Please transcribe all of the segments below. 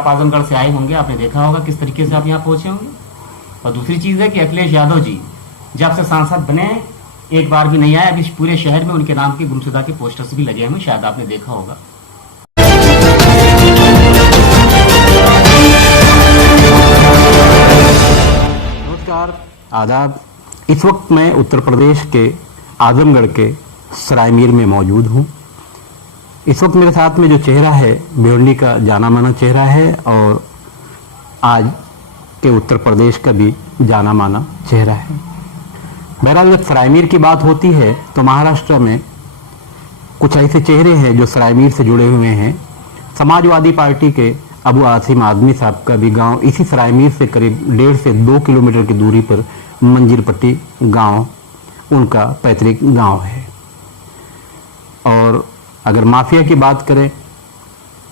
आप आजमगढ़ से आए होंगे, आपने देखा होगा किस तरीके से आप यहाँ पहुंचे होंगे। और दूसरी चीज है कि अखिलेश यादव जी जब से सांसद बने एक बार भी नहीं आए। अभी पूरे शहर में उनके नाम के गुमशुदा के पोस्टर्स भी लगे हैं, शायद आपने देखा होगा। नमस्कार, आदाब। इस वक्त मैं उत्तर प्रदेश के आजमगढ़ के सरायमीर में मौजूद हूँ। इस वक्त मेरे साथ में जो चेहरा है भिवंडी का जाना माना चेहरा है और आज के उत्तर प्रदेश का भी जाना माना चेहरा है। बहरहाल जब सरायमीर की बात होती है तो महाराष्ट्र में कुछ ऐसे चेहरे हैं जो सरायमीर से जुड़े हुए हैं। समाजवादी पार्टी के अबू आसिम आदमी साहब का भी गांव इसी सरायमीर से करीब 1.5 से 2 किलोमीटर की दूरी पर मंजीरपट्टी गांव उनका पैतृक गांव है। और अगर माफिया की बात करें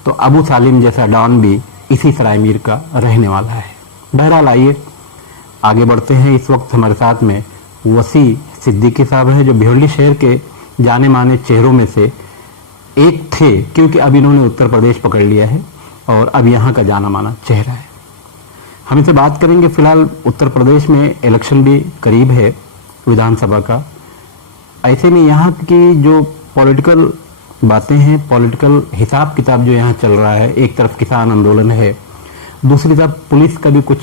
तो अबू सालिम जैसा डॉन भी इसी सरायमीर का रहने वाला है। बहरहाल आइए आगे बढ़ते हैं। इस वक्त हमारे साथ में वसी सिद्दीकी साहब हैं जो भिवंडी शहर के जाने माने चेहरों में से एक थे, क्योंकि अब इन्होंने उत्तर प्रदेश पकड़ लिया है और अब यहाँ का जाना माना चेहरा है। हम इनसे बात करेंगे। फिलहाल उत्तर प्रदेश में इलेक्शन भी करीब है विधानसभा का। ऐसे में यहाँ की जो पॉलिटिकल बातें हैं, पॉलिटिकल हिसाब किताब जो यहाँ चल रहा है, एक तरफ किसान आंदोलन है, दूसरी तरफ पुलिस का भी कुछ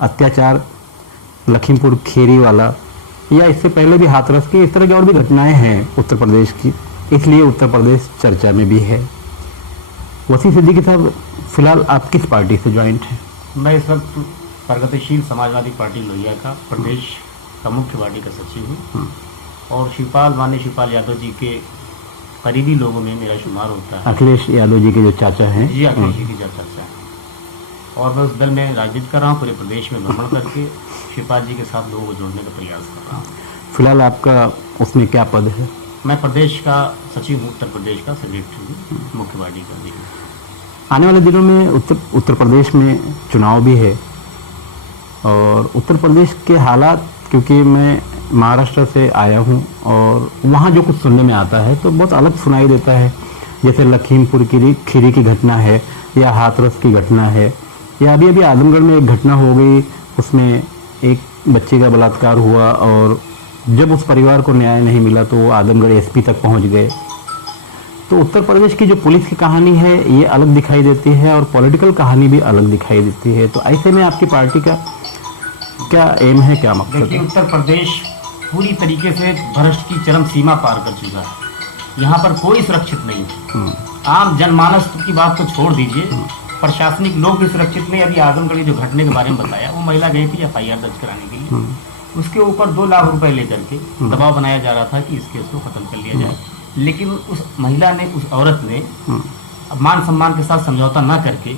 अत्याचार, लखीमपुर खीरी वाला या इससे पहले भी हाथरस की, इस तरह की और भी घटनाएं हैं उत्तर प्रदेश की, इसलिए उत्तर प्रदेश चर्चा में भी है। वसी सिद्दीकी साहब, फिलहाल आप किस पार्टी से ज्वाइंट हैं? मैं इस वक्त प्रगतिशील समाजवादी पार्टी लोहिया का प्रदेश का मुख्य पार्टी का सचिव हूँ और माननीय शिवपाल यादव जी के करीबी लोगों में मेरा शुमार होता है। अखिलेश यादव जी के जो चाचा हैं? जी, अखिलेश जी के जो चाचा हैं। और मैं उस दल में राजनीति कर रहा हूँ, पूरे प्रदेश में भ्रमण करके शिवपाल जी के साथ लोगों को जोड़ने का प्रयास कर रहा हूँ। फिलहाल आपका उसमें क्या पद है? मैं प्रदेश का सचिव हूँ, उत्तर प्रदेश का सेक्रेटरी हूँ, मुख्य पार्टी का। जी, आने वाले दिनों में उत्तर प्रदेश में चुनाव भी है और उत्तर प्रदेश के हालात, क्योंकि मैं महाराष्ट्र से आया हूं और वहां जो कुछ सुनने में आता है तो बहुत अलग सुनाई देता है। जैसे लखीमपुर खीरी की घटना है या हाथरस की घटना है या अभी अभी आजमगढ़ में एक घटना हो गई, उसमें एक बच्चे का बलात्कार हुआ और जब उस परिवार को न्याय नहीं मिला तो वो आजमगढ़ एसपी तक पहुंच गए। तो उत्तर प्रदेश की जो पुलिस की कहानी है ये अलग दिखाई देती है और पॉलिटिकल कहानी भी अलग दिखाई देती है। तो ऐसे में आपकी पार्टी का क्या एम है, क्या मकसद है? देखिए, उत्तर प्रदेश पूरी तरीके से भ्रष्ट की चरम सीमा पार कर चुका है। यहाँ पर कोई सुरक्षित नहीं है। आम जनमानस की बात को छोड़ दीजिए, प्रशासनिक लोग भी सुरक्षित नहीं। अभी आजमगढ़ जो घटने के बारे में बताया, वो महिला गई थी FIR दर्ज कराने के लिए, उसके ऊपर 2 लाख रुपए लेकर के दबाव बनाया जा रहा था कि इस केस को खत्म कर लिया जाए। लेकिन उस महिला ने, उस औरत ने मान सम्मान के साथ समझौता न करके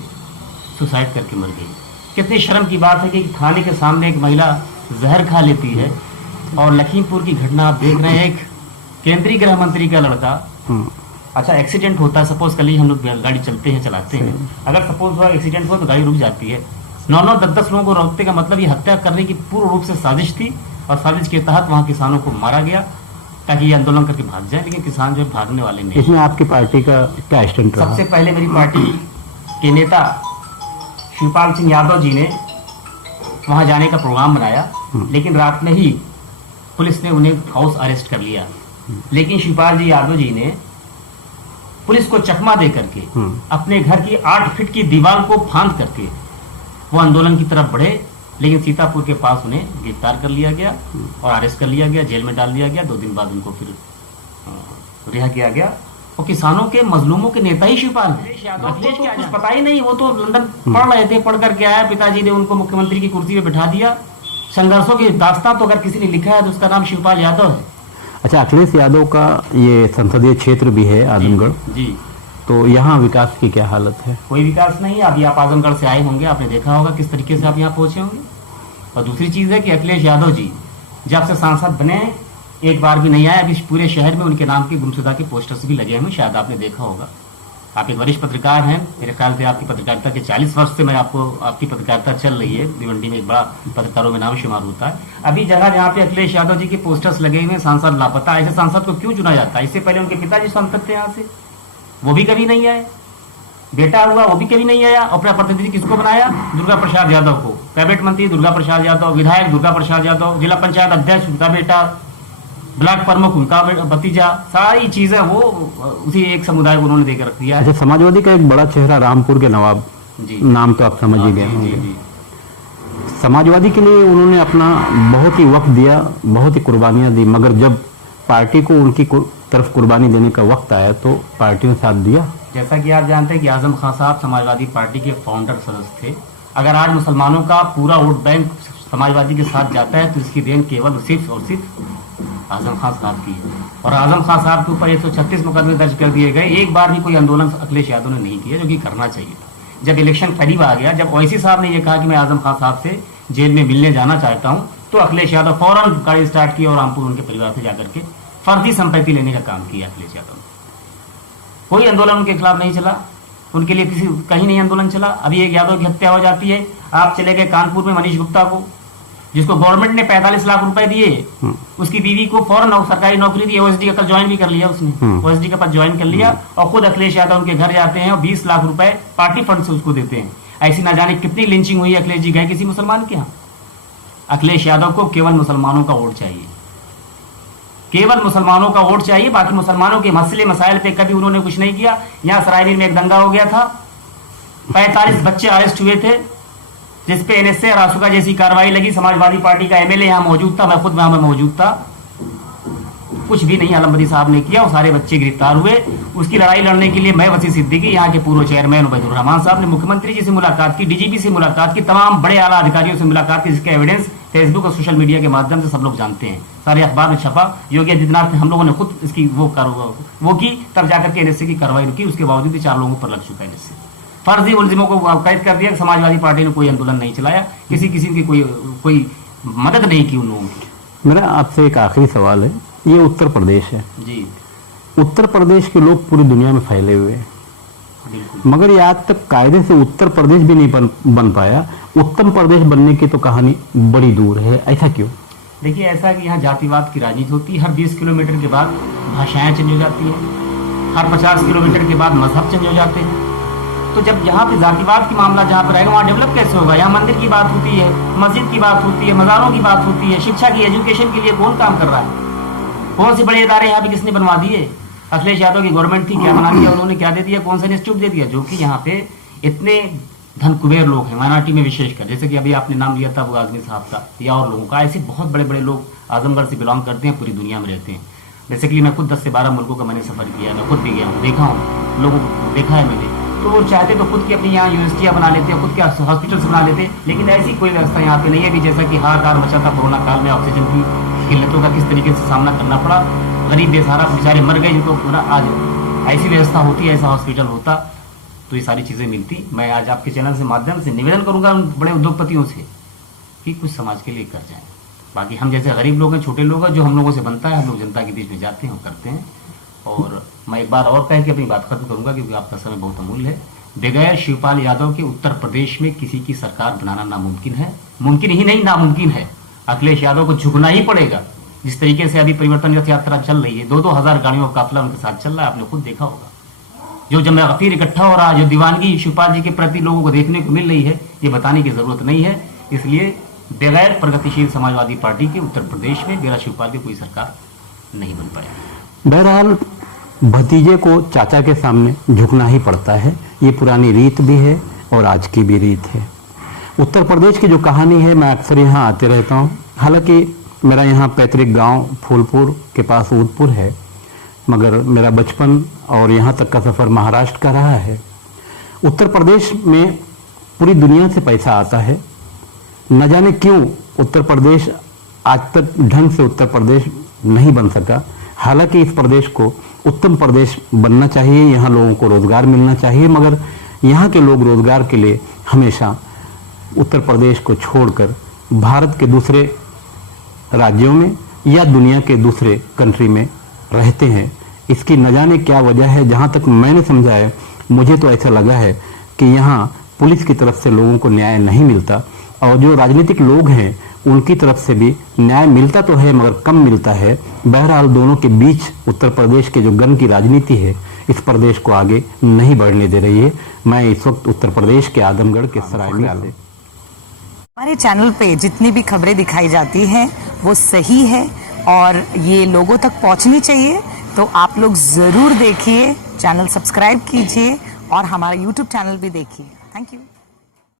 सुसाइड करके मर गई। कितनी शर्म की बात है कि थाने के सामने एक महिला जहर खा लेती है। और लखीमपुर की घटना आप देख रहे हैं, एक केंद्रीय गृह मंत्री का लड़का, अच्छा एक्सीडेंट होता है, सपोज कर लीजिए हम लोग गाड़ी चलाते हैं, अगर सपोज हुआ एक्सीडेंट हुआ तो गाड़ी रुक जाती है। 9-9, 10-10 लोगों को रोकने का मतलब ये हत्या करने की पूर्ण रूप से साजिश थी और साजिश के तहत वहां किसानों को मारा गया ताकि ये आंदोलन करके भाग जाए। लेकिन किसान जो भागने वाले नहीं। इसमें आपकी पार्टी का क्या स्टैंड रहा? सबसे पहले मेरी पार्टी के नेता शिवपाल सिंह यादव जी ने वहां जाने का प्रोग्राम बनाया, लेकिन रात में ही पुलिस ने उन्हें हाउस अरेस्ट कर लिया। लेकिन शिवपाल जी यादव जी ने पुलिस को चकमा दे करके अपने घर की 8 फीट की दीवार को फांद करके वो आंदोलन की तरफ बढ़े। लेकिन सीतापुर के पास उन्हें गिरफ्तार कर लिया गया और अरेस्ट कर लिया गया, जेल में डाल दिया गया। 2 दिन बाद उनको फिर रिहा किया गया। और किसानों के मजलूमों के नेता ही शिवपाल है। अखिलेश को कुछ पता ही नहीं, वो तो लंदन पढ़ रहे थे, पढ़ करके आया, पिताजी ने उनको मुख्यमंत्री की कुर्सी पे बिठा दिया। संघर्षों की दास्तां तो अगर किसी ने लिखा है तो उसका नाम शिवपाल यादव है। अच्छा, अखिलेश यादव का ये संसदीय क्षेत्र भी है आजमगढ़ जी, तो यहाँ विकास की क्या हालत है? कोई विकास नहीं। अभी आप आजमगढ़ से आए होंगे, आपने देखा होगा किस तरीके से आप यहाँ पहुंचे होंगे। और दूसरी चीज है कि अखिलेश यादव जी जब से सांसद बने एक बार भी नहीं आए। अभी पूरे शहर में उनके नाम के गुमशुदा के पोस्टर्स भी लगे हैं, शायद आपने देखा होगा। आप एक वरिष्ठ पत्रकार हैं, मेरे ख्याल से आपकी पत्रकारिता के 40 वर्ष से मैं आपकी पत्रकारिता चल रही है। भिवंडी में एक बड़ा पत्रकारों में नाम शुमार होता है। अभी जगह जहाँ पे अखिलेश यादव जी के पोस्टर्स लगे हुए हैं, सांसद लापता, ऐसे सांसद को क्यों चुना जाता है? इससे पहले उनके पिताजी सांसद थे यहाँ से, वो भी कभी नहीं आए। बेटा हुआ वो भी कभी नहीं आया। अपना प्रतिनिधि किसको बनाया? दुर्गा प्रसाद यादव को। कैबिनेट मंत्री दुर्गा प्रसाद यादव, विधायक दुर्गा प्रसाद यादव, जिला पंचायत अध्यक्ष उनका बेटा, ब्लॉक प्रमुख उनका भतीजा, सारी चीजें वो उसी एक समुदाय को उन्होंने देकर रख दिया है। अच्छा, समाजवादी का एक बड़ा चेहरा रामपुर के नवाब जी, नाम तो आप समझ ही गए जी, होंगे। जी। समाजवादी के लिए उन्होंने अपना बहुत ही वक्त दिया, बहुत ही कुर्बानियां दी, मगर जब पार्टी को उनकी तरफ कुर्बानी देने का वक्त आया तो पार्टी ने साथ दिया। जैसा कि आप जानते हैं कि आजम खान साहब समाजवादी पार्टी के फाउंडर सदस्य थे। अगर आज मुसलमानों का पूरा वोट बैंक समाजवादी के साथ जाता है तो इसकी देन केवल सिर्फ और सिर्फ आजम खान साहब की है। और आजम खान साहब के ऊपर 136 मुकदमे दर्ज कर दिए गए। एक बार भी कोई आंदोलन अखिलेश यादव ने नहीं किया, जो कि करना चाहिए था। जब इलेक्शन करीब आ गया, जब ओवैसी साहब ने यह कहा कि मैं आजम खान साहब से जेल में मिलने जाना चाहता हूं, तो अखिलेश यादव फौरन गाड़ी स्टार्ट की और रामपुर उनके परिवार से जाकर के फर्जी संपत्ति लेने का काम किया अखिलेश यादव ने। कोई आंदोलन उनके खिलाफ नहीं चला, उनके लिए कहीं नहीं आंदोलन चला। अभी एक यादव की हत्या हो जाती है। आप चले गए कानपुर में मनीष गुप्ता को, जिसको गवर्नमेंट ने 45 लाख रुपए दिए, उसकी बीवी को फौरन सरकारी नौकरी दी। ओएसडी का पद ज्वाइन भी कर लिया उसने, ओएसडी का पद ज्वाइन कर लिया और खुद अखिलेश यादव उनके घर जाते हैं और 20 लाख रुपए पार्टी फंड से उसको देते हैं। ऐसी ना जाने कितनी लिंचिंग हुई। अखिलेश जी गए किसी मुसलमान के यहाँ? अखिलेश यादव को केवल मुसलमानों का वोट चाहिए, केवल मुसलमानों का वोट चाहिए। बाकी मुसलमानों के मसले मसाइल पे कभी उन्होंने कुछ नहीं किया। यहाँ सरायवीर में एक दंगा हो गया था, 45 बच्चे अरेस्ट हुए थे, जिसपे एनएसए और रासुका जैसी कार्रवाई लगी। समाजवादी पार्टी का एमएलए यहाँ मौजूद था, मैं खुद वहां मौजूद था। कुछ भी नहीं आलमबरी साहब ने किया, वो सारे बच्चे गिरफ्तार हुए। उसकी लड़ाई लड़ने के लिए मैं, वसी सिद्दीकी, यहाँ के पूर्व चेयरमैन उबैदुर रहमान साहब ने मुख्यमंत्री जी से मुलाकात की, डीजीपी से मुलाकात की, तमाम बड़े आला अधिकारियों से मुलाकात की, जिसके एविडेंस फेसबुक और सोशल मीडिया के माध्यम से सब लोग जानते हैं। सारे अखबार में छपा। योगी आदित्यनाथ ने, हम लोगों ने खुद इसकी वो की, तब जाकर के एनएसए की कार्रवाई रुकी। उसके बावजूद भी 4 लोगों पर लग चुका है एनएसए। फर्जी मुलजिमों को कैद कर दिया। समाजवादी पार्टी ने कोई आंदोलन नहीं चलाया, किसी की कोई मदद नहीं की उन लोगों की। मेरा आपसे एक आखिरी सवाल है, ये उत्तर प्रदेश है जी, उत्तर प्रदेश के लोग पूरी दुनिया में फैले हुए हैं, बिल्कुल। मगर ये आज तक कायदे से उत्तर प्रदेश भी नहीं बन पाया। उत्तम प्रदेश बनने की तो कहानी बड़ी दूर है, ऐसा क्यों? देखिए, ऐसा कि यहाँ जातिवाद की राजनीति होती है। हर 20 किलोमीटर के बाद भाषाएं चेंज हो जाती है, हर 50 किलोमीटर के बाद मजहब चेंज हो जाते हैं। तो जब यहाँ पे जातिवाद की मामला जहाँ पर रहेगा, वहाँ डेवलप कैसे होगा? यहाँ मंदिर की बात होती है, मस्जिद की बात होती है, मज़ारों की बात होती है, शिक्षा की, एजुकेशन के लिए कौन काम कर रहा है? कौन से बड़े इदारे यहाँ पे किसने बनवा दिए? अखिलेश यादव की गवर्नमेंट थी, क्या बना दिया उन्होंने? क्या दे दिया? कौन सा इंस्टीट्यूट दे दिया? जो कि यहाँ पे इतने धन कुबेर लोग हैं, माइनॉरिटी में विशेषकर, जैसे कि अभी आपने नाम लिया था वो आजमी साहब का या और लोगों का, ऐसे बहुत बड़े बड़े लोग आजमगढ़ से बिलोंग करते हैं, पूरी दुनिया में रहते हैं। बेसिकली मैं खुद 10 से 12 मुल्कों का मैंने सफर किया है, मैं खुद भी गया हूँ, देखा हूँ, लोगों को देखा है मैंने। तो वो चाहते तो खुद की अपनी यहाँ यूनिवर्सिटियाँ बना लेते हैं, खुद के हॉस्पिटल्स बना लेते, लेकिन ऐसी कोई व्यवस्था यहाँ पे नहीं है। अभी जैसा कि हाहाकार मचा था कोरोना काल में, ऑक्सीजन की किल्लतों का किस तरीके से सामना करना पड़ा, गरीब बेसहारा बेचारे मर गए, जिनको आज ऐसी व्यवस्था होती, ऐसा हॉस्पिटल होता तो ये सारी चीजें मिलती। मैं आज आपके चैनल से माध्यम से निवेदन करूंगा उन बड़े उद्योगपतियों से कि कुछ समाज के लिए कर जाएं। बाकी हम जैसे गरीब लोग हैं, छोटे लोग हैं, जो हम लोगों से बनता है, हम लोग जनता के बीच में जाते हैं और करते हैं। और मैं एक बार और कह के अपनी बात खत्म करूंगा, क्योंकि आपका समय बहुत अमूल्य है। बगैर शिवपाल यादव के उत्तर प्रदेश में किसी की सरकार बनाना नामुमकिन है, मुमकिन ही नहीं नामुमकिन है। अखिलेश यादव को झुकना ही पड़ेगा। जिस तरीके से अभी परिवर्तन रथ यात्रा चल रही है, 2-2 हजार गाड़ियों का काफिला उनके साथ चल रहा है, आपने खुद देखा होगा। जो जमा गफीर इकट्ठा हो रहा है, जो दीवानगी शिवपाल जी के प्रति लोगों को देखने को मिल रही है, ये बताने की जरूरत नहीं है। इसलिए बगैर प्रगतिशील समाजवादी पार्टी के उत्तर प्रदेश में मेरा शिवपाल की कोई सरकार नहीं बन पाएगी। बहरहाल भतीजे को चाचा के सामने झुकना ही पड़ता है, ये पुरानी रीत भी है और आज की भी रीत है। उत्तर प्रदेश की जो कहानी है, मैं अक्सर यहाँ आते रहता हूँ। हालांकि मेरा यहाँ पैतृक गांव फूलपुर के पास उदपुर है, मगर मेरा बचपन और यहाँ तक का सफर महाराष्ट्र का रहा है। उत्तर प्रदेश में पूरी दुनिया से पैसा आता है, न जाने क्यों उत्तर प्रदेश आज तक ढंग से उत्तर प्रदेश नहीं बन सका। हालांकि इस प्रदेश को उत्तम प्रदेश बनना चाहिए, यहाँ लोगों को रोजगार मिलना चाहिए, मगर यहाँ के लोग रोजगार के लिए हमेशा उत्तर प्रदेश को छोड़कर भारत के दूसरे राज्यों में या दुनिया के दूसरे कंट्री में रहते हैं। इसकी न जाने क्या वजह है। जहाँ तक मैंने समझा है, मुझे तो ऐसा लगा है कि यहाँ पुलिस की तरफ से लोगों को न्याय नहीं मिलता और जो राजनीतिक लोग हैं उनकी तरफ से भी न्याय मिलता तो है मगर कम मिलता है। बहरहाल दोनों के बीच उत्तर प्रदेश के जो गन की राजनीति है इस प्रदेश को आगे नहीं बढ़ने दे रही है। मैं इस वक्त उत्तर प्रदेश के आजमगढ़ के सरायमीर से हमारे चैनल पे जितनी भी खबरें दिखाई जाती हैं वो सही है और ये लोगों तक पहुंचनी चाहिए, तो आप लोग ज़रूर देखिए, चैनल सब्सक्राइब कीजिए और हमारा YouTube चैनल भी देखिए। Thank you.